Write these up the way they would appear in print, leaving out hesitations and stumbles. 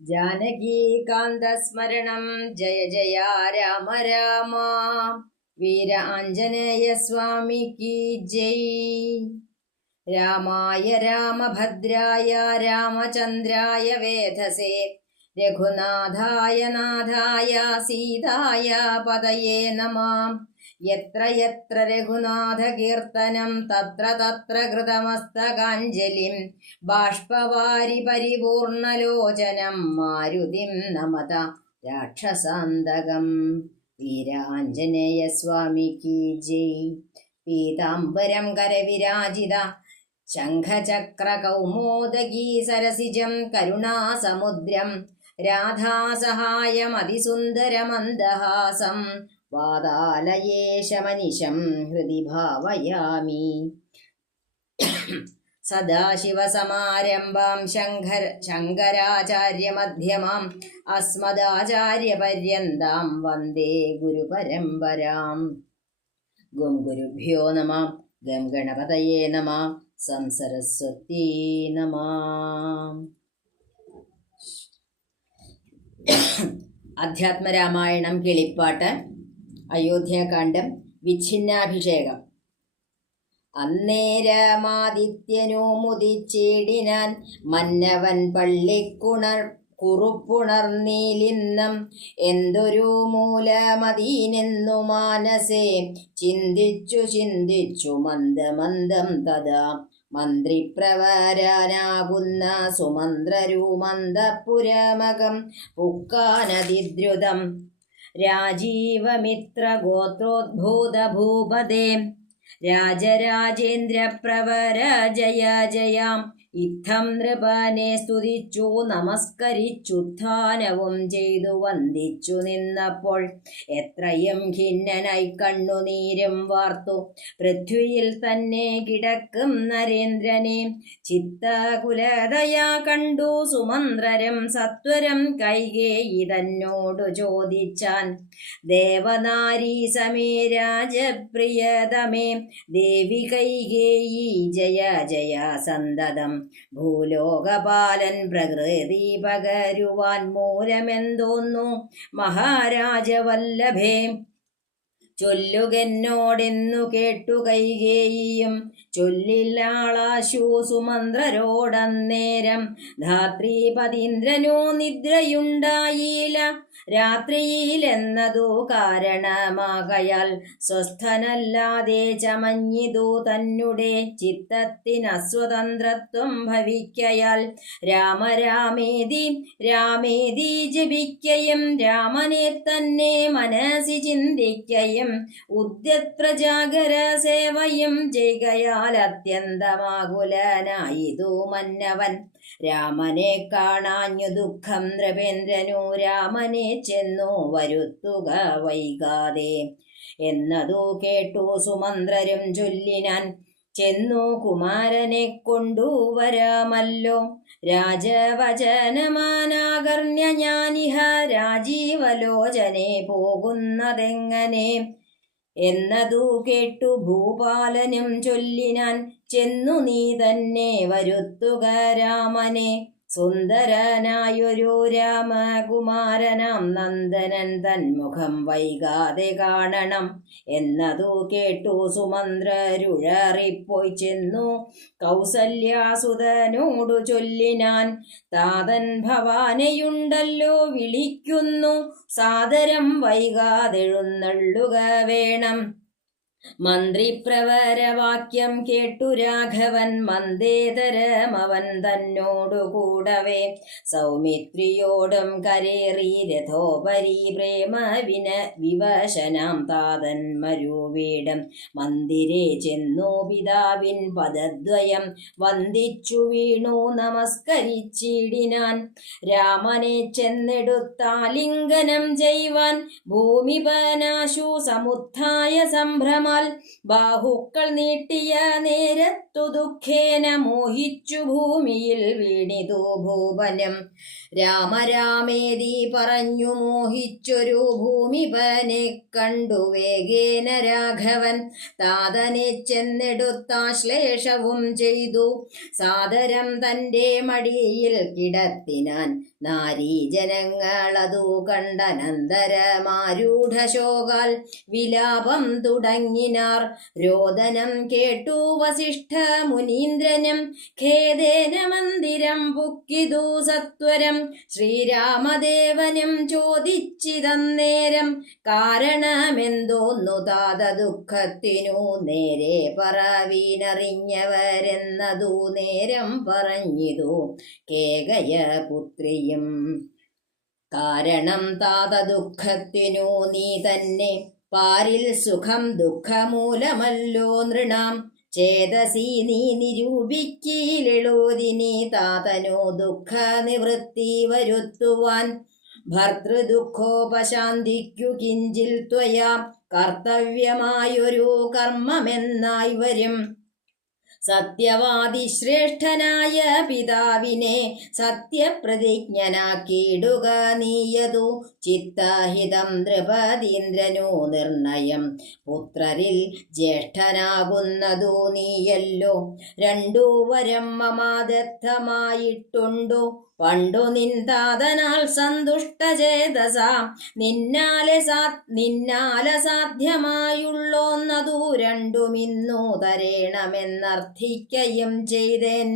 जानकीकान्तस्मरणं जय जय राम राम। वीर आञ्जनेय स्वामी की जय। रामाय रामभद्राय रामचन्द्राय वेधसे रघुनाथाय नाथाय सीताय पदये नमः। यत्र यत्र रघुनाथकीर्तनं तत्र तत्र कृतमस्तकाञ्जलिं बाष्पवारि परिपूर्णलोचनं मारुतिं नमत राक्षसान्तकं। वीराञ्जनेय स्वामी की जय। पीताम्बरं करविराजित शङ्खचक्रकौमोदगी सरसिजं करुणासमुद्रं राधासहायमतिसुन्दरमन्दहासं वातालयेशमनिशं हृदि भावयामि। सदाशिवसमारम्भां शङ्कराचार्यमध्यमाम् अस्मदाचार्यपर्यन्तां वन्दे गुरुपरम्पराम्। ഗും ഗുരുഭ്യോ നമ. ഗം ഗണപതയേ നമ. സം സരസ്വതീ നമ. അധ്യാത്മരാമായണം കിളിപ്പാട്ട്. അയോധ്യാകാന്ഡം. വിച്ഛിന്നാഭിഷേകം. അന്നേരമാദിത്യനു മുദിച്ചിടിനാൻ മന്നവൻ പള്ളിക്കുണർ കുറുപ്പുണർന്നീലിന്നം എന്തൊരു മൂലമതീനെന്നു മാനസേ ചിന്തിച്ചു ചിന്തിച്ചു മന്ദമന്ദം തഥാ മന്ത്രിപ്രവരാനാകുന്ന സുമന്ത്രരൂമന്തപുരമകം പുക്കാനതിദ്രുതം രാജീവമിത്ര ഗോത്രോദ്ഭൂത ഭൂപദേ രാജരാജേന്ദ്ര പ്രവര ജയ ജയാം. ഇത്തം നൃപനെ സ്തുതിച്ചു നമസ്കരിച്ചുത്ഥാനവും ചെയ്തു വന്ദിച്ചു നിന്നപ്പോൾ എത്രയും ഖിന്നനായി കണ്ണുനീരും വാർത്തു പൃഥ്വിയിൽ തന്നെ കിടക്കും നരേന്ദ്രനെ. ചിത്തകുലതയാ കണ്ടു സുമന്ത്രരും സത്വരം കൈകേയി തന്നോടു ചോദിച്ചാൻ. ദേവനാരീ സമേ രാജപ്രിയതമേ ദേവി കൈകേയി ജയ ജയ സന്തതം. ഭൂലോകപാലൻ പ്രകൃതി പകരുവാൻ മൂലമെന്തോന്നു മഹാരാജവല്ലഭേ. ചൊല്ലുകെന്നോടെന്നു കേട്ടു കൈകേയിയും ചൊല്ലില്ലാളാശു സുമന്ത്രരോടന്നേരം. ധാത്രീപതീന്ദ്രനു നിദ്രയുണ്ടായില്ല രാത്രിയിലെന്നതു കാരണമാകയാൽ സ്വസ്ഥനല്ലാതെ ചമഞ്ഞിതു തന്നെ ചിത്തത്തിനസ്വതന്ത്രത്വം ഭവിക്കയാൽ. രാമരാമേതി രാമേതി ജപിക്കയും രാമനെ തന്നെ മനസ്സി ചിന്തിക്കയും ഉദ്യത് പ്രജാഗര സേവയും ചെയ്കയാൽ അത്യന്തമാകുലനായിതു മന്നവൻ. രാമനെ കാണാഞ്ഞു ദുഃഖം നൃപേന്ദ്രനു രാമനെ ചെന്നു വരുത്തുക വൈകാതെ എന്നതു കേട്ടു സുമന്ത്രരും ചൊല്ലിനാൻ. ചെന്നു കുമാരനെ കൊണ്ടുവരാമല്ലോ രാജവചനമാനാകർണ്യ ഞാനിഹ രാജീവലോചനെ പോകുന്നതെങ്ങനെ എന്നതു കേട്ടു ഭൂപാലനും ചൊല്ലിനാൻ. ചെന്നു നീ തന്നെ വരുത്തുക രാമനെ സുന്ദരനായൊരു രാമകുമാരനാം നന്ദനൻ തന്മുഖം വൈകാതെ കാണണം എന്നതു കേട്ടു സുമന്ത്രരുഴറിപ്പോയി ചെന്നു കൗസല്യാസുതനോടു ചൊല്ലിനാൻ. താതൻ ഭവാനെയുണ്ടല്ലോ വിളിക്കുന്നു സാദരം വൈകാതെഴുന്നള്ളുക വേണം. മന്ത്രിപ്രവരവാക്യം കേട്ടു രാഘവൻ മന്ദേതരമവൻ തന്നോടു കൂടവേ സൗമിത്രിയോടും കരേറി രഥോപരി പ്രേമ വിവശനാം താതൻ മരുവീടം മന്ദിരേ ചെന്നു പിതാവിൻ പദദ്വയം വന്ദിച്ചു വീണു നമസ്കരിച്ചിടിനാൻ. രാമനെ ചെന്നെടുത്താലിംഗനം ചെയ്വാൻ ഭൂമിപനാശു സമുത്ഥായ സംഭ്രമ ബാഹുക്കൾ നീട്ടിയ നേരത്തു ദുഃഖേന മോഹിച്ചു ഭൂമിയിൽ വീണിതു ഭൂപനം. രാമരാമേതി പറഞ്ഞു മോഹിച്ചൊരു ഭൂമിപനെ കണ്ടു വേഗേന രാഘവൻ താതനെ ചെന്നെടുത്താശ്ലേഷവും ചെയ്തു സാദരം തൻ്റെ മടിയിൽ കിടത്തിനാൻ. നാരീജനങ്ങളതു കണ്ടനന്തരമാരൂഢശോകാൽ വിലാപം തുടങ്ങിനാർ. രോദനം കേട്ടു വസിഷ്ഠ മുനീന്ദ്രനും ഖേദേന മന്ദിരം പുക്കിതു സത്വരം. ശ്രീരാമദേവനും ചോദിച്ചിതന്നേരം കാരണമെന്തോന്നു താത ദുഃഖത്തിനു. നേരെ പറവീനറിഞ്ഞവരെന്നതു നേരം പറഞ്ഞിതു കേകയപുത്രിയും. കാരണം താത ദുഃഖത്തിനു നീ തന്നെ പാരിൽ സുഖം ദുഃഖമൂലമല്ലോ നൃണാം. ചേതസി നീ നിരൂപിക്കീലെളൂരിനി താതനു ദുഃഖ നിവൃത്തി വരുത്തുവാൻ. ഭർതൃദുഃഖോപശാന്തിക്കു കിഞ്ചിൽ ത്വയാ കർത്തവ്യമായൊരു കർമ്മമെന്നായി വരും. സത്യവാദി ശ്രേഷ്ഠനായ പിതാവിനെ സത്യപ്രതിജ്ഞനാക്കിയിടുക നീയതു. ചിത്തഹിതം നൃപതീന്ദ്രനു നിർണയം പുത്രരിൽ ജ്യേഷ്ഠനാകുന്നതു നീയല്ലോ. രണ്ടു വരം മമാദത്തമായിട്ടുണ്ടു പണ്ടു നിൻ താതനാൽ സന്തുഷ്ടചേതസ. നിന്നാലെ സാധ്യമായുള്ളോന്നതു രണ്ടുമിന്നു തരേണമെന്നർത്ഥിക്കയും ചെയ്തേൻ.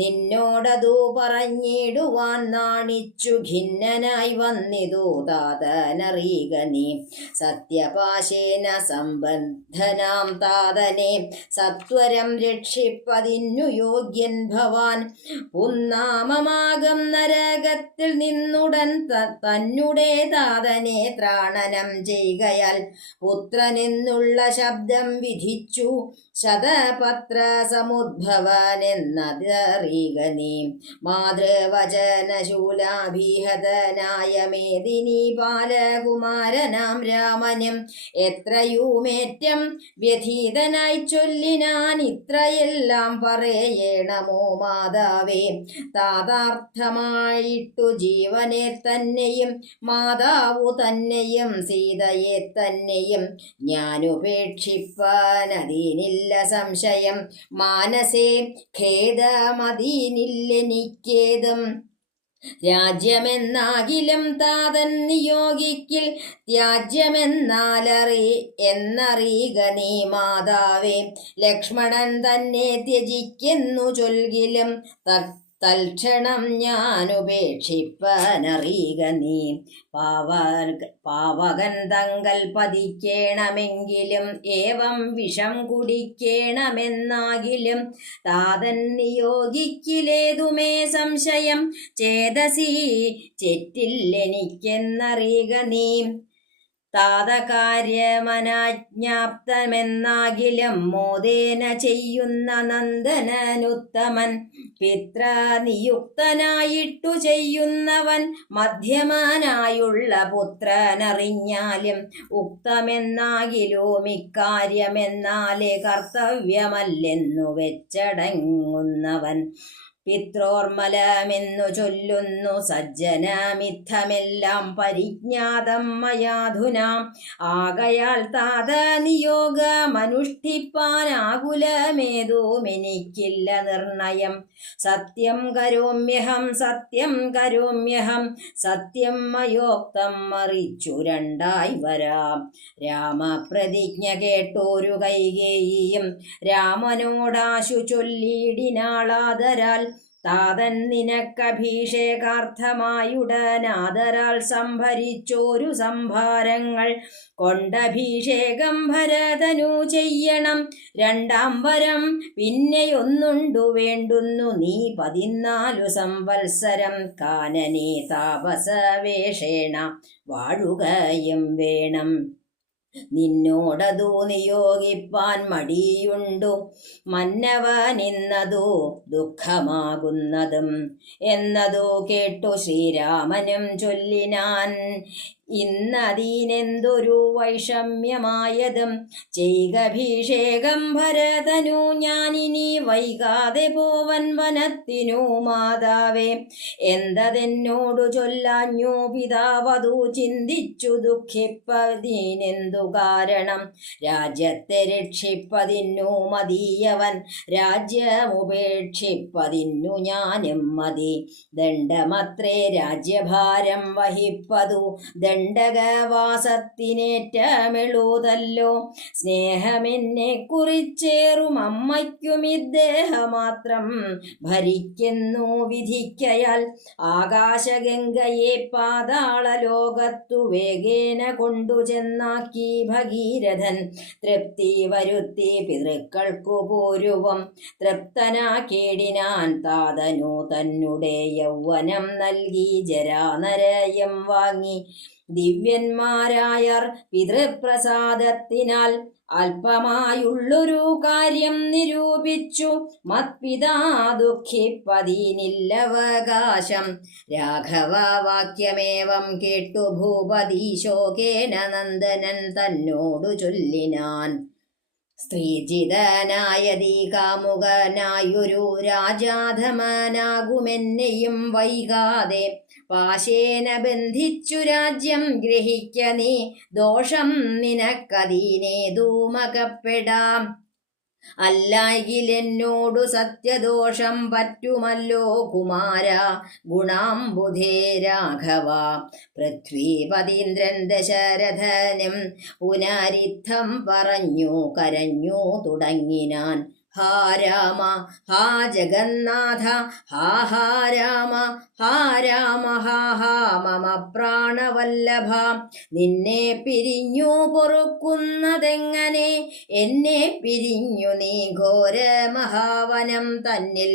നിന്നോടതു പറഞ്ഞിടുവാൻ നാണിച്ചു ഖിന്നനായി വന്നിതു താതനറിയുക നീ. സത്യപാശേന സംബന്ധനാം താതനെ സത്വരം രക്ഷിപ്പതിന്നു യോഗ്യൻ ഭവാൻ. പുന്നാമമാക നരകത്തിൽ നിന്നുടൻ തന്നെ താതനെ ത്രാണനം ചെയ്കയാൽ പുത്രനെന്നുള്ള ശബ്ദം വിധിച്ചു. ശതപത്ര സമുദ്ഭവനെന്നതറിയുക നീ. മാതൃവചനശൂലാഭിഹതനായ മേദിനി ബാലകുമാരനാം രാമനും എത്രയുമേറ്റം വ്യഥിതനായി ചൊല്ലിനാൻ. ഇത്രയെല്ലാം പറയേണമോ മാതാവേ. താതാർത്ഥമായിട്ടു ജീവനെ തന്നെയും മാതാവു തന്നെയും സീതയെ തന്നെയും ഞാനുപേക്ഷിപ്പാനതിനില്ല സംശയം. മാനസേ ഖേദമതിനില്ലെനിക്കേതും. രാജ്യമെന്നാകിലും താതൻ നിയോഗിക്കിൽ എന്നറിയുക നീ മാതാവേ. ലക്ഷ്മണൻ തന്നെ ത്യജിക്കുന്നു ചൊൽകിലും തൽക്ഷണം ഞാനുപേക്ഷിപ്പനറിയുക നീ. പാവകൻ തങ്കൽ പതിക്കേണമെങ്കിലും ഏവം വിഷം കുടിക്കേണമെന്നാകിലും താതൻ നിയോഗിക്കിലേതുമേ സംശയം. ചേതസി ചെറ്റില്ലെനിക്കെന്നറിയുക നീ. താതകാര്യമനാജ്ഞാപ്തമെന്നാകിലും മോദേന ചെയ്യുന്ന നന്ദനനുത്തമൻ. പിത്രനിയുക്തനായിട്ടു ചെയ്യുന്നവൻ മധ്യമനായുള്ള പുത്രനറിഞ്ഞാലും ഉക്തമെന്നാകിലും ഇക്കാര്യമെന്നാലേ കർത്തവ്യമല്ലെന്നു വെച്ചടങ്ങുന്നവൻ. പിത്രോർമലമെന്നു ചൊല്ലുന്നു സജ്ജനമിത്തമെല്ലാം പരിജ്ഞാതം മയാധുനാ. ആകയാൽ താത നിയോഗമനുഷ്ഠിപ്പാനാകുലമേതുമെനിക്കില്ല നിർണയം. സത്യം കരോമ്യഹം സത്യം കരോമ്യഹം സത്യം മയോക്തം മറിച്ചു രണ്ടായി വരാം. രാമപ്രതിജ്ഞ കേട്ടോരു കൈകേയിയും രാമനോടാശു ചൊല്ലിയിടിനാളാദരാൽ. താതൻ നിനക്കഭിഷേകാർത്ഥമായുടനാദരാൽ സംഭരിച്ചോരു സംഭാരങ്ങൾ കൊണ്ടഭിഷേകം ഭരതനു ചെയ്യണം. രണ്ടാം വരം പിന്നെയൊന്നുണ്ടു വേണ്ടുന്നു നീ 14 സംവത്സരം കാനനെ താപസവേഷേണ വാഴുകയും വേണം. നിന്നോടതു നിയോഗിപ്പാൻ മടിയുണ്ടു മന്നവനിന്നതു ദുഃഖമാകുന്നതും എന്നതു കേട്ടു ശ്രീരാമനും ചൊല്ലിനാൻ. ഇന്നതീനെന്തൊരു വൈഷമ്യമായതും ചെയ്കഭിഷേകം ഭരതനു ഞാനിനി വൈകാതെ പോവൻ വനത്തിനു മാതാവേ. എന്തതെന്നോടു ചൊല്ലാഞ്ഞു പിതാവതു ചിന്തിച്ചു ദുഃഖിപ്പതിനെന്തു കാരണം? രാജ്യത്തെ രക്ഷിപ്പതിന്നു മതിയവൻ രാജ്യമുപേക്ഷിപ്പതിന്നു ഞാനും മതി. ദണ്ഡമത്രേ രാജ്യഭാരം വഹിപ്പതു ദണ്ഡകവാസത്തിനേറ്റമെളുതല്ലോ. സ്നേഹമെന്നെ കുറിച്ചേറും അമ്മയ്ക്കും ഇദ്ദേഹമാത്രം ഭരിക്കുന്നു വിധിക്കയാൽ. ആകാശഗംഗയെ പാതാള ലോകത്തു വേഗേന കൊണ്ടു ചെന്നാക്കി ഭഗീരഥൻ. തൃപ്തി വരുത്തി പിതൃക്കൾക്കു പൂർവം തൃപ്തനാക്കേടിനാൻ താതനു തന്നുടെ യൗവനം നൽകി ജരാനരയം വാങ്ങി. ദിവ്യന്മാരായർ പിതൃപ്രസാദത്തിനാൽ അല്പമായുള്ളൊരു കാര്യം നിരൂപിച്ചു മത്പിതാ ദുഃഖിപ്പതിനില്ലവകാശം. രാഘവ വാക്യമേവം കേട്ടു ഭൂപതി ശോകേന നന്ദനൻ തന്നോടു ചൊല്ലിനാൻ. സ്ത്രീജിതനായതി കാമുകനായൊരു രാജാധമനാകുമെന്നെയും വൈകാതെ പാശേന ബന്ധിച്ചു രാജ്യം ഗ്രഹിക്ക നീ. ദോഷം നിനക്കതീനേതുമകപ്പെടാം. അല്ലായിലെന്നോടു സത്യദോഷം പറ്റുമല്ലോ കുമാര ഗുണാംബുധേ രാഘവ. പൃഥ്വീപതീന്ദ്രൻ ദശരഥനും പുനരിത്തം പറഞ്ഞു കരഞ്ഞു തുടങ്ങിനാൻ. ഹാ രാമ ഹാ ജഗന്നാഥ ഹാ ഹാ രാമ ഹാ രാമ ഹാ ഹാ മമ പ്രാണവല്ലഭ. നിന്നെ പിരിഞ്ഞു പൊറുക്കുന്നതെങ്ങനെ? എന്നെ പിരിഞ്ഞു നീ ഘോര മഹാവനം തന്നിൽ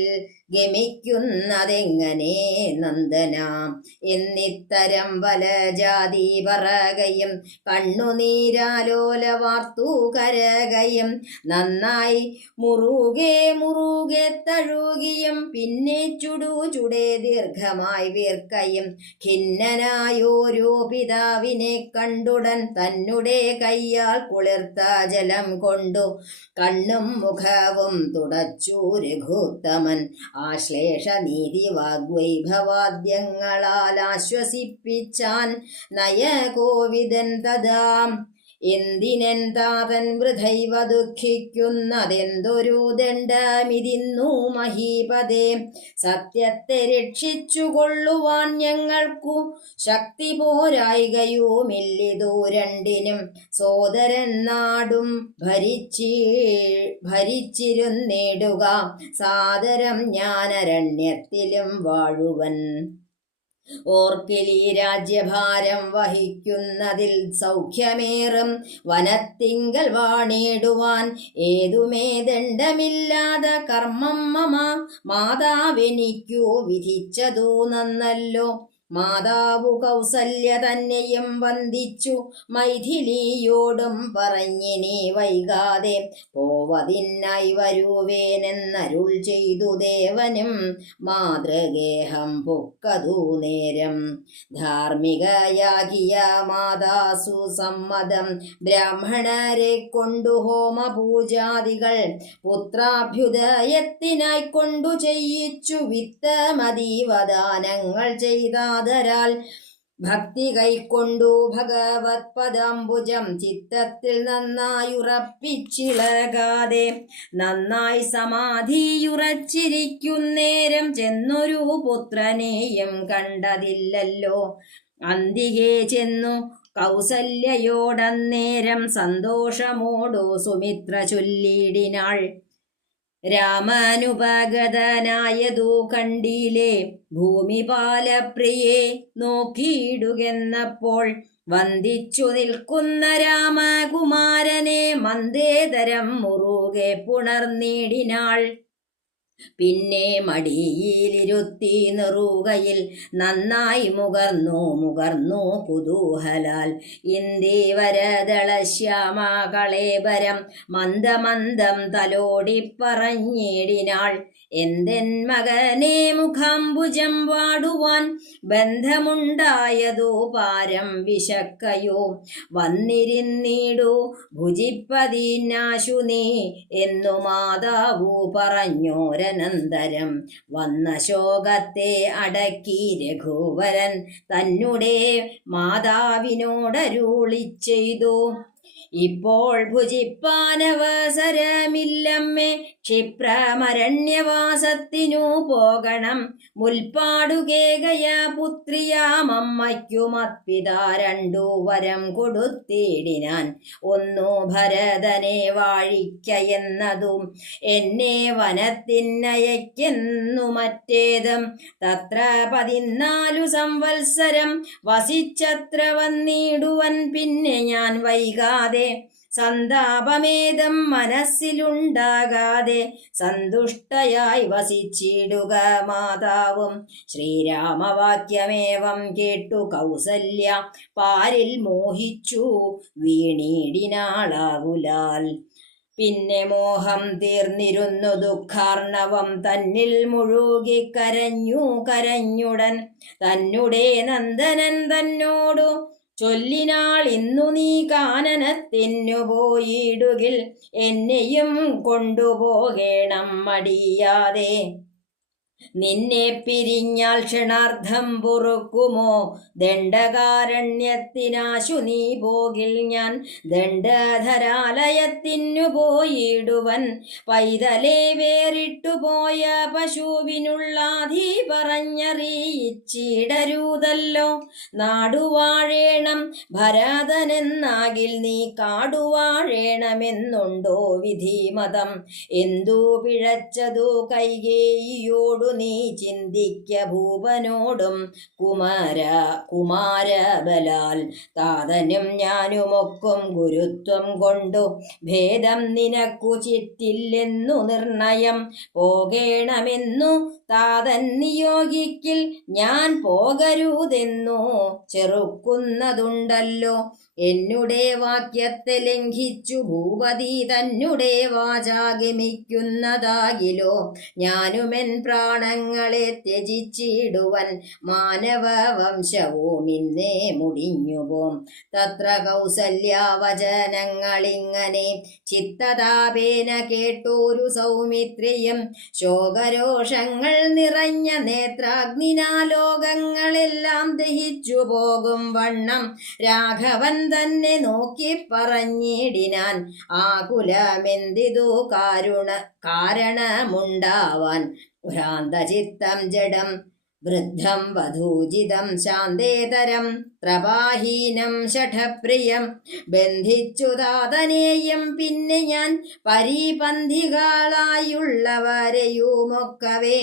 ഗമിക്കുന്നതെങ്ങനെ നന്ദന? എന്നിത്തരം വലജാതി പറകയും കണ്ണുനീരാലോല വാർത്തു കരകയും നന്നായി മുറുകെ മുറുകെ തഴുകിയും പിന്നെ ചുടേ ദീർഘമായി വീർക്കയും. ഖിന്നനായോരോ പിതാവിനെ കണ്ടുടൻ തന്നെ കയ്യാൽ കുളിർത്ത ജലം കൊണ്ടു കണ്ണും മുഖവും തുടച്ചു രഘുത്തമൻ. ആശ്ലേഷ നീതി വാഗ്വൈഭവാദ്യങ്ങളാൽ ആശ്വസിപ്പിച്ചാൻ നയകോവിദൻ തഥാ. എന്തിനൻ താതൻ വൃഥൈവ ദുഃഖിക്കുന്നതെന്തൊരു ദണ്ഡമിതിന്നു മഹീപതേ? സത്യത്തെ രക്ഷിച്ചു കൊള്ളുവാൻ ഞങ്ങൾക്കു ശക്തി പോരായികയുമില്ലിതു രണ്ടിനും. സോദരൻ നാടും ഭരിച്ചിരുന്നിടുക സാദരം ഞാനരണ്യത്തിലും വാഴുവൻ. ഓർക്കിലീ രാജ്യഭാരം വഹിക്കുന്നതിൽ സൗഖ്യമേറും വനത്തിങ്കൽ വാണിടുവാൻ. ഏതുമേ ദണ്ഡമില്ലാത കർമ്മം മമ മാതാവെനിക്കു വിധിച്ചതു നന്നല്ലോ. മാതാവു കൗസല്യ തന്നെയും വന്ദിച്ചു മൈഥിലിയോടും പറഞ്ഞിനി വൈകാതെ പോവതിനായി വരുവേനെന്നരുൾ ചെയ്തു ദേവനും. മാതൃഗേഹം പൊക്കതു നേരം ധാർമ്മികയാകിയ മാതാസു സമ്മതം. ബ്രാഹ്മണരെ കൊണ്ടു ഹോമപൂജാദികൾ പുത്രാഭ്യുദയത്തിനായി കൊണ്ടു ചെയ്യിച്ചു വിത്തമതീവദാനങ്ങൾ ചെയ്താദരാൽ. ഭക്തി കൈക്കൊണ്ടു ഭഗവത് പദാംബുജം ചിത്തത്തിൽ നന്നായുറപ്പിച്ചിളകാതെ നന്നായി സമാധിയുറച്ചിരിക്കുന്നേരം ചെന്നൊരു പുത്രനെയും കണ്ടതില്ലല്ലോ. അന്തികെ ചെന്നു കൗസല്യയോടന്നേരം സന്തോഷമോടു സുമിത്ര ചൊല്ലിടിനാൾ. രാമനുപഗതനായതു കണ്ടീലേ ഭൂമിപാലപ്രിയെ നോക്കിയിടുകെന്നപ്പോൾ. വന്ദിച്ചു നിൽക്കുന്ന രാമകുമാരനെ മന്ദേതരം മുറുകെ പുണർന്നിടിനാൾ. പിന്നെ മടിയിലിരുത്തി നെറുകയിൽ നന്നായി മുകർന്നു കുതൂഹലാൽ. ഇന്ദീവരദളശ്യാമ കളേബരം മന്ദമന്ദം തലോടി പറഞ്ഞിടിനാൾ. എന്തെൻ മകനെ മുഖാംബുജം വാടുവാൻ ബന്ധമുണ്ടായതോ പാരം വിശക്കയോ വന്നിരുന്നീടു ഭുജിപ്പതിനാശു നീ എന്നു മാതാവു പറഞ്ഞോരനന്തരം വന്ന ശോകത്തെ അടക്കി രഘുവരൻ തന്നെ മാതാവിനോടരുളി ചെയ്തു. ഇപ്പോൾ ഭുജിപ്പാനവസരമില്ലമ്മേ, ക്ഷിപ്രമരണ്യവാസത്തിനു പോകണം. മുൽപ്പാടുകേകയ പുത്രിയാമമ്മയ്ക്കു മത്പിതാ രണ്ടു വരം കൊടുത്തിടിനാൻ. ഒന്നു ഭരതനെ വാഴിക്കയെന്നതും എന്നെ വനത്തിനയക്കെന്നു മറ്റേതും. തത്ര 14 സംവത്സരം വസിച്ചത്ര വന്നിടുവൻ. പിന്നെ ഞാൻ വൈകാതെ സന്താപമേതം മനസ്സിലുണ്ടാകാതെ സന്തുഷ്ടയായി വസിച്ചിടുക മാതാവും. ശ്രീരാമവാക്യമേവം കേട്ടു കൗസല്യ പാരിൽ മോഹിച്ചു വീണിടിനാളാകുലാൽ. പിന്നെ മോഹം തീർന്നിരുന്നു ദുഃഖാർണവം തന്നിൽ മുഴുകി കരഞ്ഞുടൻ തന്നെ നന്ദനൻ തന്നോടു ചൊല്ലിനാൾ, ഇന്നു നീ കാനനത്തിനു പോയിടുകിൽ എന്നെയും കൊണ്ടുപോകേണം മടിയാതെ. നിന്നെ പിരിഞ്ഞാൽ ക്ഷണാർദ്ധം പൊറുക്കുമോ ദണ്ഡകാരണ്യത്തിനാശു നീ പോകിൽ ഞാൻ. ദണ്ഡധരാലയത്തിനു പോയിടുവൻ പൈതലെ വേറിട്ടുപോയ പശുവിനുള്ളാധി പറഞ്ഞറിയിച്ചിടരുതല്ലോ. നാടുവാഴേണം ഭരതനെന്നാകിൽ നീ കാടുവാഴേണമെന്നുണ്ടോ വിധിമതം. എന്തു പിഴച്ചതു കൈകേയിയോടു നീ ചിന്തിക്ക ഭൂപനോടും കുമാരബലാൽ. താതനും ഞാനുമൊക്കും ഗുരുത്വം കൊണ്ടു ഭേദം നിനക്കു ചിറ്റില്ലെന്നു നിർണയം. പോകേണമെന്നു താതൻ നിയോഗിക്കിൽ ഞാൻ പോകരുതെന്നു ചെറുക്കുന്നതുണ്ടല്ലോ. എന്നുടെ വാക്യത്തെ ലംഘിച്ചു ഭൂപതി തന്നെ വാചാഗമിക്കുന്നതാകിലോ. ഞാനുമെൻ പ്രാണങ്ങളെ ത്യജിച്ചിടുവൻ മാനവ വംശവും ഇന്നേ മുടിഞ്ഞുപോം. തത്ര കൗസല്യാവചനങ്ങളിങ്ങനെ ചിത്തതാപേന കേട്ടോരു സൗമിത്രിയും ശോകരോഷങ്ങൾ നിറഞ്ഞ നേത്രാഗ്നിനാ ലോകങ്ങളെല്ലാം ദഹിച്ചു പോകും വണ്ണം രാഘവൻ തന്നെ നോക്കി പറഞ്ഞിടിനാൻ. ആകുലമെന്തിതു കാരണമുണ്ടാവാൻ. ഭ്രാന്തചിത്തം ജഡം വൃദ്ധം വധൂജിതം ശാന്തേതരം ത്രപാഹീനം ഷഠപ്രിയം. ബന്ധിച്ചു താതനെയും പിന്നെ ഞാൻ പരിപന്ധികളായുള്ളവരെയുമൊക്കവേ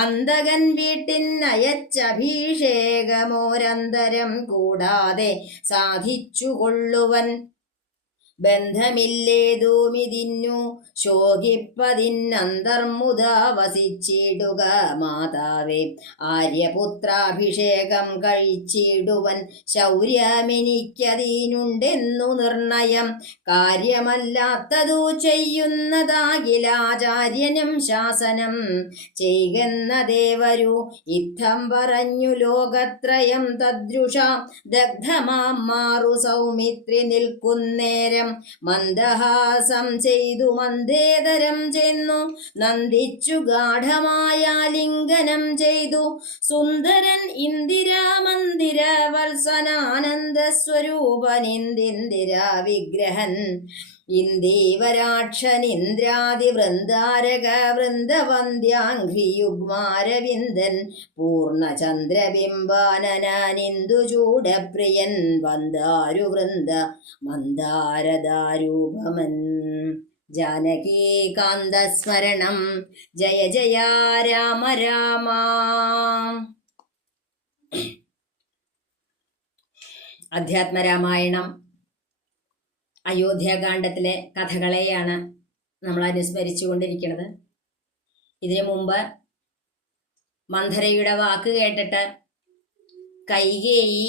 അന്തകൻ വീട്ടിനയച്ചഭിഷേകമോരന്തരം കൂടാതെ സാധിച്ചു കൊള്ളുവൻ. ബന്ധമില്ലേതുമിതിന്നു ശോകിപ്പതിന്നന്തർമുദ വസിച്ചിടുക മാതാവേ. ആര്യപുത്രാഭിഷേകം കഴിച്ചിടുവൻ ശൗര്യമെനിക്കതിനുണ്ടെന്നു നിർണയം. കാര്യമല്ലാത്തതു ചെയ്യുന്നതാകിലാചാര്യനും ശാസനം ചെയ്യുന്ന ദേവരു. ഇത്തം പറഞ്ഞു ലോകത്രയം തദ്രുഷ ദഗ്ധമാം മാറു സൗമിത്രി നിൽക്കുന്നേരം മന്ദഹാസം ചെയ്തു മന്ദേതരം ചെന്നു നന്ദിച്ചു ഗാഠമായ ലിംഗനം ചെയ്തു. സുന്ദരൻ ഇന്ദിരാമന്ദിര വത്സനാനന്ദ സ്വരൂപനിന്ദിന്ദിരാ വിഗ്രഹൻ. ഇന്ദീവരാക്ഷനിന്ദ്രാദി വൃന്ദാരക വൃന്ദവന്ദ്യാഘ്രിയുഗ്മാരവിന്ദൻ പൂർണ്ണചന്ദ്രബിംബാനനാനിന്ദുചൂടപ്രിയൻ വന്ദാരുവൃന്ദ മന്ദാരദാരൂപമൻ. ജാനകീകാന്തസ്മരണം. ജയ ജയ രാമ രാമ. അധ്യാത്മരാമായണം അയോധ്യാകാന്ഡത്തിലെ കഥകളെയാണ് നമ്മൾ അനുസ്മരിച്ചു കൊണ്ടിരിക്കുന്നത്. ഇതിനു മുമ്പ് മന്ധരയുടെ വാക്ക് കേട്ടിട്ട് കൈകേയി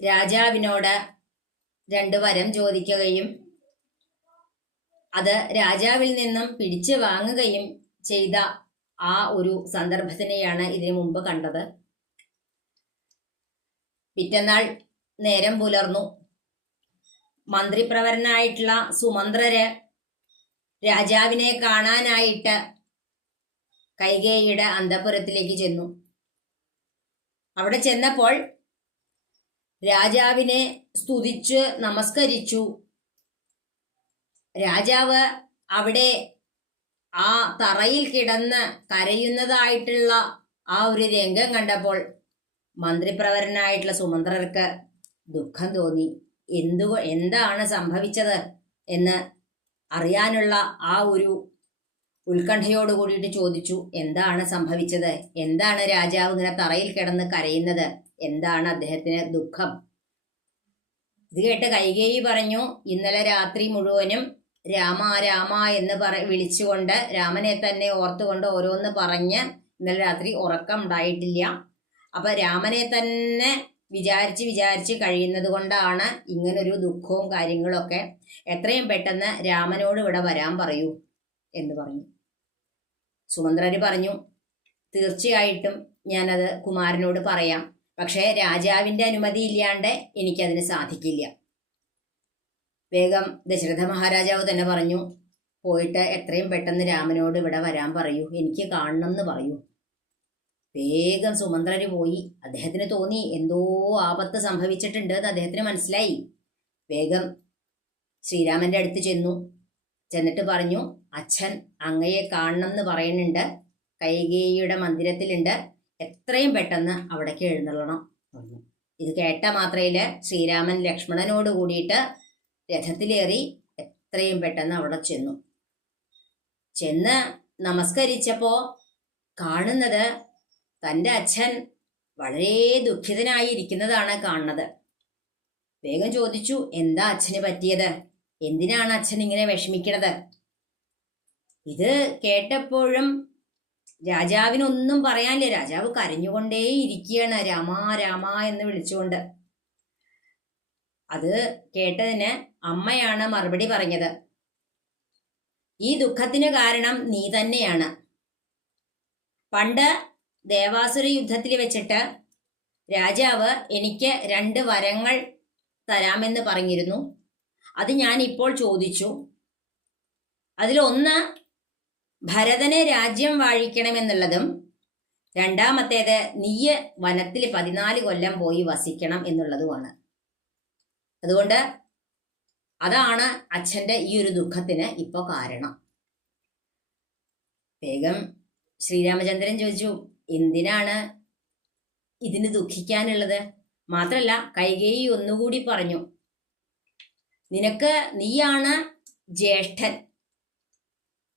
രാജാവിനോട് 2 വരം ചോദിക്കുകയും അത് രാജാവിൽ നിന്നും പിടിച്ചു വാങ്ങുകയും ചെയ്ത ആ ഒരു സന്ദർഭത്തിനെയാണ് ഇതിനു മുമ്പ് കണ്ടത്. പിറ്റന്നാൾ നേരം പുലർന്നു. മന്ത്രിപ്രവരനായിട്ടുള്ള സുമന്ത്രര് രാജാവിനെ കാണാനായിട്ട് കൈകേയിയുടെ അന്തഃപുരത്തിലേക്ക് ചെന്നു. അവിടെ ചെന്നപ്പോൾ രാജാവിനെ സ്തുതിച്ച് നമസ്കരിച്ചു. രാജാവ് അവിടെ ആ തറയിൽ കിടന്ന് കരയുന്നതായിട്ടുള്ള ആ ഒരു രംഗം കണ്ടപ്പോൾ മന്ത്രിപ്രവരനായിട്ടുള്ള സുമന്ത്രർക്ക് ദുഃഖം തോന്നി. എന്താണ് സംഭവിച്ചത് എന്ന് അറിയാനുള്ള ആ ഒരു ഉത്കണ്ഠയോട് കൂടിയിട്ട് ചോദിച്ചു. എന്താണ് സംഭവിച്ചത്? എന്താണ് രാജാവ് ഇങ്ങനെ തറയിൽ കിടന്ന് കരയുന്നത്? എന്താണ് അദ്ദേഹത്തിന് ദുഃഖം? ഇത് കേട്ട് കൈകേയി പറഞ്ഞു, ഇന്നലെ രാത്രി മുഴുവനും രാമ രാമ എന്ന് വിളിച്ചുകൊണ്ട് രാമനെ തന്നെ ഓർത്തുകൊണ്ട് ഓരോന്ന് പറഞ്ഞ് ഇന്നലെ രാത്രി ഉറക്കം ഉണ്ടായിട്ടില്ല. അപ്പൊ രാമനെ തന്നെ വിചാരിച്ച് കഴിയുന്നത് കൊണ്ടാണ് ഇങ്ങനൊരു ദുഃഖവും കാര്യങ്ങളൊക്കെ. എത്രയും പെട്ടെന്ന് രാമനോട് ഇവിടെ വരാൻ പറയൂ എന്ന് പറഞ്ഞു. സുമന്ത്രര് പറഞ്ഞു, തീർച്ചയായിട്ടും ഞാനത് കുമാരനോട് പറയാം. പക്ഷേ രാജാവിന്റെ അനുമതി ഇല്ലാണ്ട് എനിക്കതിന് സാധിക്കില്ല. വേഗം ദശരഥ മഹാരാജാവ് തന്നെ പറഞ്ഞു, പോയിട്ട് എത്രയും പെട്ടെന്ന് രാമനോട് ഇവിടെ വരാൻ പറയൂ, എനിക്ക് കാണണം എന്ന് പറയൂ. വേഗം സുമന്ത്രര് പോയി. അദ്ദേഹത്തിന് തോന്നി എന്തോ ആപത്ത് സംഭവിച്ചിട്ടുണ്ട് എന്ന് അദ്ദേഹത്തിന് മനസ്സിലായി. വേഗം ശ്രീരാമന്റെ അടുത്ത് ചെന്നിട്ട് പറഞ്ഞു, അച്ഛൻ അങ്ങയെ കാണണം എന്ന് പറയുന്നുണ്ട്, കൈകേയിയുടെ മന്ദിരത്തിലുണ്ട്, എത്രയും പെട്ടെന്ന് അവിടേക്ക് എഴുന്നള്ളണം. ഇത് കേട്ട മാത്രയില് ശ്രീരാമൻ ലക്ഷ്മണനോട് കൂടിയിട്ട് രഥത്തിലേറി എത്രയും പെട്ടെന്ന് അവിടെ ചെന്ന് നമസ്കരിച്ചപ്പോ കാണുന്നത് തൻ്റെ അച്ഛൻ വളരെ ദുഃഖിതനായിരിക്കുന്നതാണ് കാണുന്നത്. വേഗം ചോദിച്ചു, എന്താ അച്ഛന് പറ്റിയത്? എന്തിനാണ് അച്ഛൻ ഇങ്ങനെ വിഷമിക്കണത്? ഇത് കേട്ടപ്പോഴും രാജാവിനൊന്നും പറയാനില്ല. രാജാവ് കരഞ്ഞുകൊണ്ടേ ഇരിക്കുകയാണ്, രാമ രാമ എന്ന് വിളിച്ചുകൊണ്ട്. അത് കേട്ടതിന് അമ്മയാണ് മറുപടി പറഞ്ഞത്, ഈ ദുഃഖത്തിന് കാരണം നീ തന്നെയാണ്. പണ്ട് ദേവാസുര യുദ്ധത്തിൽ വെച്ചിട്ട് രാജാവ് എനിക്ക് 2 വരങ്ങൾ തരാമെന്ന് പറഞ്ഞിരുന്നു. അത് ഞാൻ ഇപ്പോൾ ചോദിച്ചു. അതിലൊന്ന് ഭരതനെ രാജ്യം വാഴിക്കണമെന്നുള്ളതും രണ്ടാമത്തേത് നീയ് വനത്തിൽ 14 കൊല്ലം പോയി വസിക്കണം എന്നുള്ളതുമാണ്. അതുകൊണ്ട് അതാണ് അച്ഛൻ്റെ ഈ ഒരു ദുഃഖത്തിന് ഇപ്പോൾ കാരണം. വേഗം ശ്രീരാമചന്ദ്രൻ ചോദിച്ചു, എന്തിനാണ് ഇതിന് ദുഃഖിക്കാനുള്ളത്? മാത്രല്ല കൈകേയി ഒന്നുകൂടി പറഞ്ഞു, നീയാണ് ജ്യേഷ്ഠൻ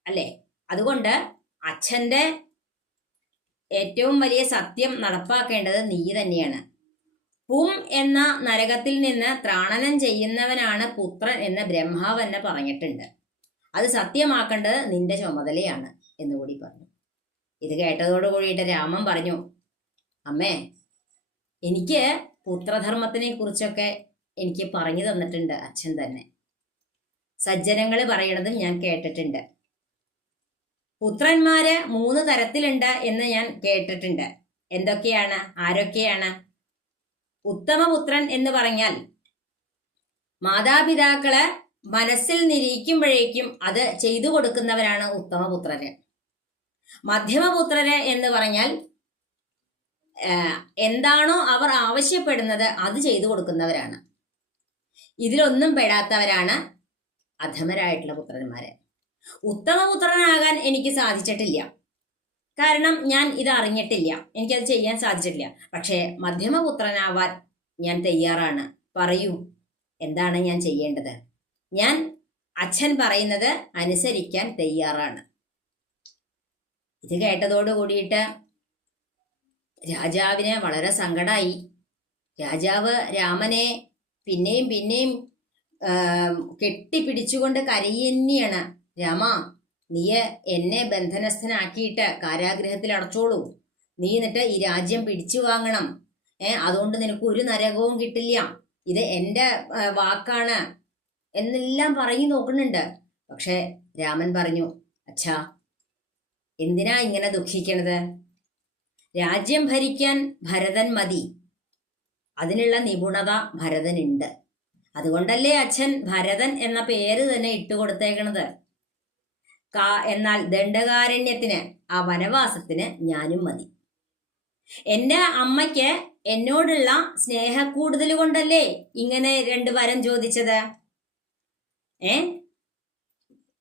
അല്ലേ? അതുകൊണ്ട് അച്ഛൻ്റെ ഏറ്റവും വലിയ സത്യം നടപ്പാക്കേണ്ടത് നീ തന്നെയാണ്. പും എന്ന നരകത്തിൽ നിന്ന് ത്രാണനം ചെയ്യുന്നവനാണ് പുത്രൻ എന്ന് ബ്രഹ്മാവ് തന്നെ പറഞ്ഞിട്ടുണ്ട്. അത് സത്യമാക്കേണ്ടത് നിന്റെ ചുമതലയാണ് എന്നുകൂടി പറഞ്ഞു. ഇത് കേട്ടതോടു കൂടിയിട്ട് രാമൻ പറഞ്ഞു, അമ്മേ, എനിക്ക് പുത്രധർമ്മത്തിനെ കുറിച്ചൊക്കെ എനിക്ക് പറഞ്ഞു തന്നിട്ടുണ്ട് അച്ഛൻ തന്നെ. സജ്ജനങ്ങൾ പറയണതും ഞാൻ കേട്ടിട്ടുണ്ട്. പുത്രന്മാര് 3 തരത്തിലുണ്ട് എന്ന് ഞാൻ കേട്ടിട്ടുണ്ട്. എന്തൊക്കെയാണ്? ആരൊക്കെയാണ്? ഉത്തമപുത്രൻ എന്ന് പറഞ്ഞാൽ മാതാപിതാക്കള് മനസ്സിൽ നിരീക്കുമ്പോഴേക്കും അത് ചെയ്തു കൊടുക്കുന്നവരാണ് ഉത്തമപുത്രര്. മധ്യമപുത്രര് എന്ന് പറഞ്ഞാൽ എന്താണോ അവർ ആവശ്യപ്പെടുന്നത് അത് ചെയ്തു കൊടുക്കുന്നവരാണ്. ഇതിലൊന്നും പെടാത്തവരാണ് അധമരായിട്ടുള്ള പുത്രന്മാര്. ഉത്തമപുത്രനാകാൻ എനിക്ക് സാധിച്ചിട്ടില്ല, കാരണം ഞാൻ ഇത് അറിഞ്ഞിട്ടില്ല, എനിക്കത് ചെയ്യാൻ സാധിച്ചിട്ടില്ല. പക്ഷേ മധ്യമപുത്രനാവാൻ ഞാൻ തയ്യാറാണ്. പറയൂ, എന്താണ് ഞാൻ ചെയ്യേണ്ടത്? ഞാൻ അച്ഛൻ പറയുന്നത് അനുസരിക്കാൻ തയ്യാറാണ്. ഇത് കേട്ടതോട് കൂടിയിട്ട് രാജാവിന് വളരെ സങ്കടമായി. രാജാവ് രാമനെ പിന്നെയും കെട്ടിപ്പിടിച്ചുകൊണ്ട് കരയുകയാണ്. രാമ, നീ എന്നെ ബന്ധനസ്ഥനാക്കിയിട്ട് കാരാഗൃഹത്തിൽ അടച്ചോളൂ. നീ എന്നിട്ട് ഈ രാജ്യം പിടിച്ചു വാങ്ങണം. അതുകൊണ്ട് നിനക്ക് ഒരു നരകവും കിട്ടില്ല. ഇത് എൻ്റെ വാക്കാണ് എന്നെല്ലാം പറഞ്ഞു നോക്കുന്നുണ്ട്. പക്ഷെ രാമൻ പറഞ്ഞു, അച്ഛാ, എന്തിനാ ഇങ്ങനെ ദുഃഖിക്കണത്? രാജ്യം ഭരിക്കാൻ ഭരതൻ മതി. അതിനുള്ള നിപുണത ഭരതനുണ്ട്. അതുകൊണ്ടല്ലേ അച്ഛൻ ഭരതൻ എന്ന പേര് തന്നെ ഇട്ടുകൊടുത്തേക്കണത്. എന്നാൽ ദണ്ഡകാരണ്യത്തിന്, ആ വനവാസത്തിന് ഞാനും മതി. എന്റെ അമ്മയ്ക്ക് എന്നോടുള്ള സ്നേഹക്കൂടുതൽ കൊണ്ടല്ലേ ഇങ്ങനെ 2 വരം ചോദിച്ചത്.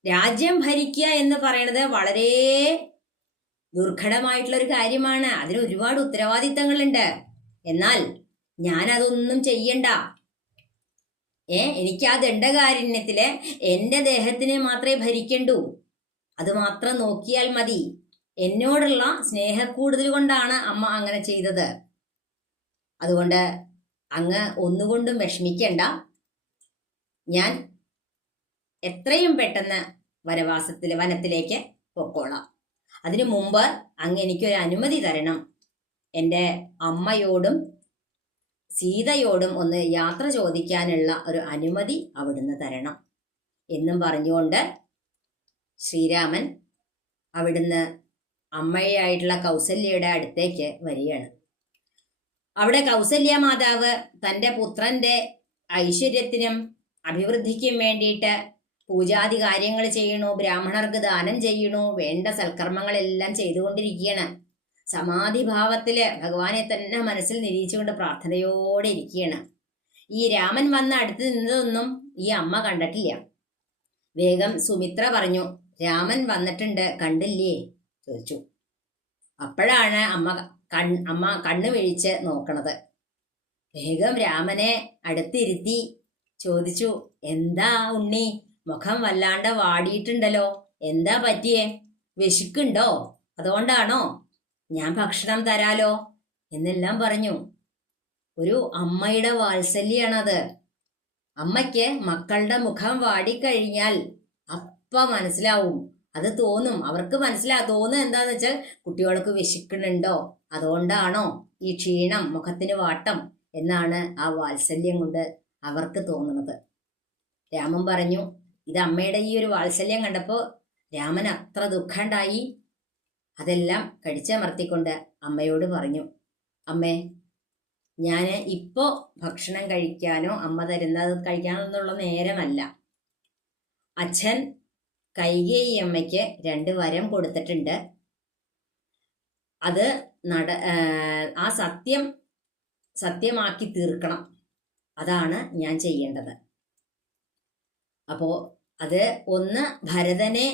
രാജ്യം ഭരിക്കുക എന്ന് പറയുന്നത് വളരെ ദുർഘടമായിട്ടുള്ള ഒരു കാര്യമാണ്. അതിന് ഒരുപാട് ഉത്തരവാദിത്തങ്ങളുണ്ട്. എന്നാൽ ഞാൻ അതൊന്നും ചെയ്യണ്ട. എനിക്ക് ആ ദണ്ഡകാരണ്യത്തില് എന്റെ ദേഹത്തിനെ മാത്രമേ ഭരിക്കണ്ടൂ. അത് മാത്രം നോക്കിയാൽ മതി. എന്നോടുള്ള സ്നേഹക്കൂടുതൽ കൊണ്ടാണ് അമ്മ അങ്ങനെ ചെയ്തത്. അതുകൊണ്ട് അങ്ങ് ഒന്നുകൊണ്ടും വിഷമിക്കണ്ട. ഞാൻ എത്രയും പെട്ടെന്ന് വനത്തിലേക്ക് പൊക്കോളാം. അതിനു മുമ്പ് അങ്ങ് എനിക്കൊരു അനുമതി തരണം. എൻ്റെ അമ്മയോടും സീതയോടും ഒന്ന് യാത്ര ചോദിക്കാനുള്ള ഒരു അനുമതി അവിടുന്ന് തരണം എന്നും പറഞ്ഞുകൊണ്ട് ശ്രീരാമൻ അവിടുന്ന് അമ്മയായിട്ടുള്ള കൗസല്യയുടെ അടുത്തേക്ക് വരികയാണ്. അവിടെ കൗസല്യ മാതാവ് തൻ്റെ പുത്രന്റെ ഐശ്വര്യത്തിനും അഭിവൃദ്ധിക്കും വേണ്ടിയിട്ട് പൂജാതി കാര്യങ്ങൾ ചെയ്യണു, ബ്രാഹ്മണർക്ക് ദാനം ചെയ്യണു, വേണ്ട സൽക്കർമ്മങ്ങളെല്ലാം ചെയ്തുകൊണ്ടിരിക്കുകയാണ്. സമാധിഭാവത്തില് ഭഗവാനെ തന്നെ മനസ്സിൽ നിരീച്ചുകൊണ്ട് പ്രാർത്ഥനയോടെ ഇരിക്കുകയാണ്. ഈ രാമൻ വന്ന് അടുത്ത് നിന്നതൊന്നും ഈ അമ്മ കണ്ടിട്ടില്ല. വേഗം സുമിത്ര പറഞ്ഞു, രാമൻ വന്നിട്ടുണ്ട്, കണ്ടില്ലേ ചോദിച്ചു. അപ്പോഴാണ് അമ്മ കണ്ണു വീഴിച്ച് നോക്കണത്. വേഗം രാമനെ അടുത്തിരുത്തി ചോദിച്ചു, എന്താ ഉണ്ണി, മുഖം വല്ലാണ്ട് വാടിയിട്ടുണ്ടല്ലോ, എന്താ പറ്റിയേ? വിശക്കുണ്ടോ? അതുകൊണ്ടാണോ? ഞാൻ ഭക്ഷണം തരാലോ എന്നെല്ലാം പറഞ്ഞു. ഒരു അമ്മയുടെ വാത്സല്യാണത്. അമ്മയ്ക്ക് മക്കളുടെ മുഖം വാടിക്കഴിഞ്ഞാൽ അപ്പ മനസ്സിലാവും. അത് തോന്നും, അവർക്ക് തോന്നുന്നത് എന്താന്ന് വെച്ചാൽ കുട്ടികൾക്ക് വിശക്കുന്നുണ്ടോ, അതുകൊണ്ടാണോ ഈ ക്ഷീണം, മുഖത്തിന് വാട്ടം എന്നാണ് ആ വാത്സല്യം കൊണ്ട് അവർക്ക് തോന്നുന്നത്. രാമൻ പറഞ്ഞു, ഇത് അമ്മയുടെ ഈ ഒരു വാത്സല്യം കണ്ടപ്പോൾ രാമൻ അത്ര ദുഃഖമുണ്ടായി. അതെല്ലാം കടിച്ചമർത്തിക്കൊണ്ട് അമ്മയോട് പറഞ്ഞു, അമ്മേ, ഞാൻ ഇപ്പോൾ ഭക്ഷണം കഴിക്കാനോ അമ്മ തരുന്നത് കഴിക്കാനോ എന്നുള്ള നേരമല്ല. അച്ഛൻ കൈകേയി അമ്മയ്ക്ക് 2 വരം കൊടുത്തിട്ടുണ്ട്. അത് ആ സത്യമാക്കി തീർക്കണം. അതാണ് ഞാൻ ചെയ്യേണ്ടത്. അപ്പോ അത് ഒന്ന് ഭരതനെ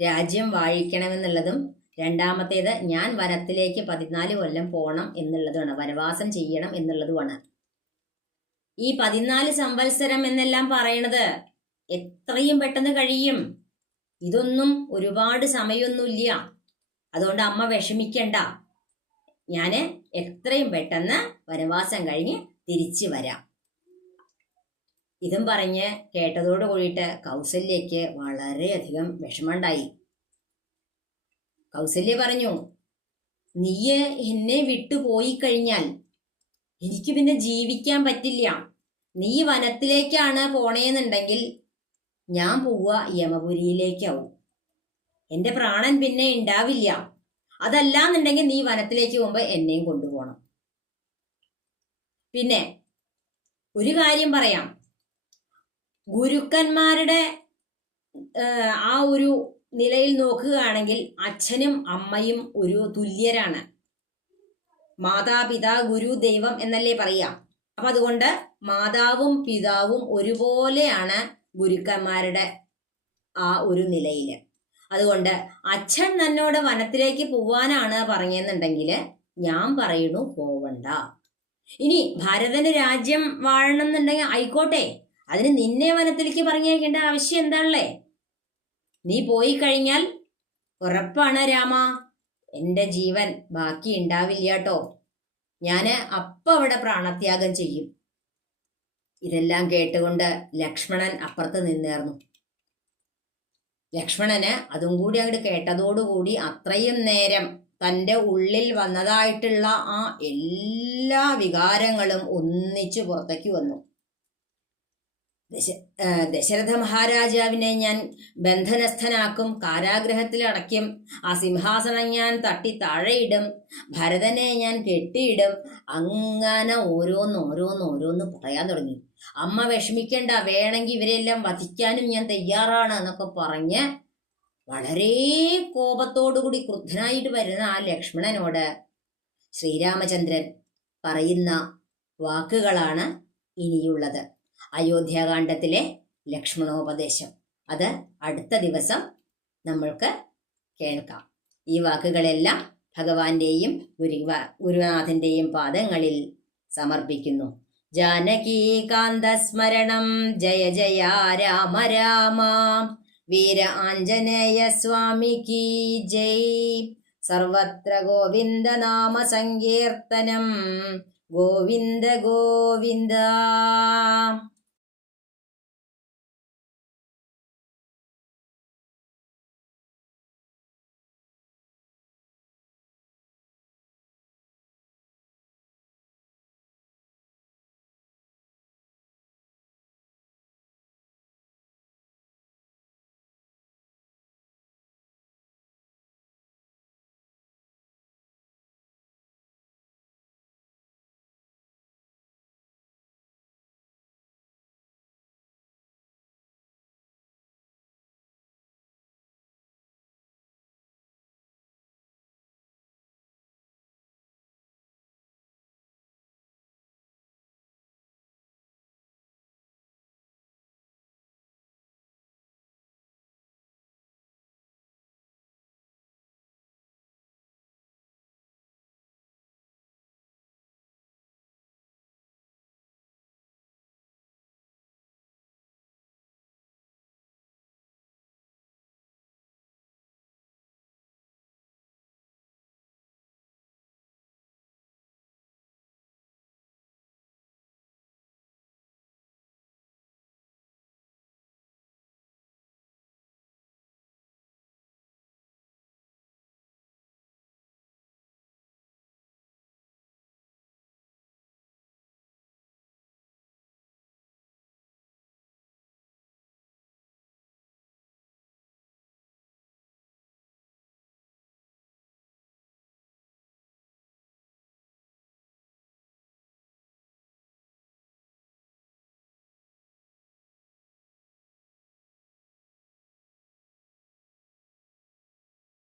രാജ്യം വാഴിക്കണമെന്നുള്ളതും, രണ്ടാമത്തേത് ഞാൻ വനത്തിലേക്ക് 14 കൊല്ലം പോകണം എന്നുള്ളതുമാണ്, വനവാസം ചെയ്യണം എന്നുള്ളതുമാണ്. ഈ 14 സംവത്സരം എന്നെല്ലാം പറയണത് എത്രയും പെട്ടെന്ന് കഴിയും. ഇതൊന്നും ഒരുപാട് സമയമൊന്നുമില്ല. അതുകൊണ്ട് അമ്മ വിഷമിക്കണ്ട. ഞാൻ എത്രയും പെട്ടെന്ന് വനവാസം കഴിഞ്ഞ് തിരിച്ചു വരാം. ഇതും പറഞ്ഞ് കേട്ടതോട് കൂടിയിട്ട് കൗസല്യയ്ക്ക് വളരെയധികം വിഷമമുണ്ടായി. കൗസല്യ പറഞ്ഞു, നീ എന്നെ വിട്ടുപോയി കഴിഞ്ഞാൽ എനിക്ക് പിന്നെ ജീവിക്കാൻ പറ്റില്ല. നീ വനത്തിലേക്കാണ് പോണേന്നുണ്ടെങ്കിൽ ഞാൻ പോവുക യമപുരിയിലേക്കാവും. എൻ്റെ പ്രാണൻ പിന്നെ ഉണ്ടാവില്ല. അതല്ലാന്നുണ്ടെങ്കിൽ നീ വനത്തിലേക്ക് പോകുമ്പോൾ എന്നെയും കൊണ്ടുപോകണം. പിന്നെ ഒരു കാര്യം പറയാം, ഗുരുക്കന്മാരുടെ ആ ഒരു നിലയിൽ നോക്കുകയാണെങ്കിൽ അച്ഛനും അമ്മയും ഒരു തുല്യരാണ്. മാതാപിതാ ഗുരു ദൈവം എന്നല്ലേ പറയാം. അപ്പൊ അതുകൊണ്ട് മാതാവും പിതാവും ഒരുപോലെയാണ് ഗുരുക്കന്മാരുടെ ആ ഒരു നിലയില്. അതുകൊണ്ട് അച്ഛൻ തന്നോട് വനത്തിലേക്ക് പോവാനാണ് പറഞ്ഞെന്നുണ്ടെങ്കിൽ ഞാൻ പറയണു പോവണ്ട. ഇനി ഭരതന് രാജ്യം വാഴണം എന്നുണ്ടെങ്കിൽ ആയിക്കോട്ടെ, അതിന് നിന്നെ വനത്തിലേക്ക് പറഞ്ഞേക്കേണ്ട ആവശ്യം എന്താണല്ലേ? നീ പോയി കഴിഞ്ഞാൽ ഉറപ്പാണ് രാമ, എൻ്റെ ജീവൻ ബാക്കി ഉണ്ടാവില്ല കേട്ടോ. ഞാന് അവിടെ പ്രാണത്യാഗം ചെയ്യും. ഇതെല്ലാം കേട്ടുകൊണ്ട് ലക്ഷ്മണൻ അപ്പുറത്ത് നിന്നേർന്നു. ലക്ഷ്മണന് അതും കൂടി അങ്ങോട്ട് കേട്ടതോടുകൂടി അത്രയും നേരം തൻ്റെ ഉള്ളിൽ വന്നതായിട്ടുള്ള ആ എല്ലാ വികാരങ്ങളും ഒന്നിച്ചു പുറത്തേക്ക് വന്നു. ദശരഥ മഹാരാജാവിനെ ഞാൻ ബന്ധനസ്ഥനാക്കും, കാരാഗ്രഹത്തിൽ അടയ്ക്കും, ആ സിംഹാസനം ഞാൻ തട്ടി താഴെയിടും, ഭരതനെ ഞാൻ കെട്ടിയിടും. അങ്ങനെ ഓരോന്ന് പറയാൻ തുടങ്ങി. അമ്മ വിഷമിക്കണ്ട, വേണമെങ്കിൽ ഇവരെല്ലാം വധിക്കാനും ഞാൻ തയ്യാറാണ് എന്നൊക്കെ പറഞ്ഞ് വളരെ കോപത്തോടുകൂടി ക്രുദ്ധനായിട്ട് വരുന്ന ആ ലക്ഷ്മണനോട് ശ്രീരാമചന്ദ്രൻ പറയുന്ന വാക്കുകളാണ് ഇനിയുള്ളത്. അയോധ്യാകാന്ഡത്തിലെ ലക്ഷ്മണോപദേശം. അത് അടുത്ത ദിവസം നമ്മൾക്ക് കേൾക്കാം. ഈ വാക്കുകളെല്ലാം ഭഗവാന്റെയും ഗുരുനാഥന്റെയും പാദങ്ങളിൽ സമർപ്പിക്കുന്നു. ജാനകീകാന്തസ്മരണം ജയ ജയ രാമ രാമ. വീര ആഞ്ജനേയ സ്വാമിക്ക് ജയ്. സർവത്ര ഗോവിന്ദ നാമ സങ്കീർത്തനം. ഗോവിന്ദ ഗോവിന്ദ.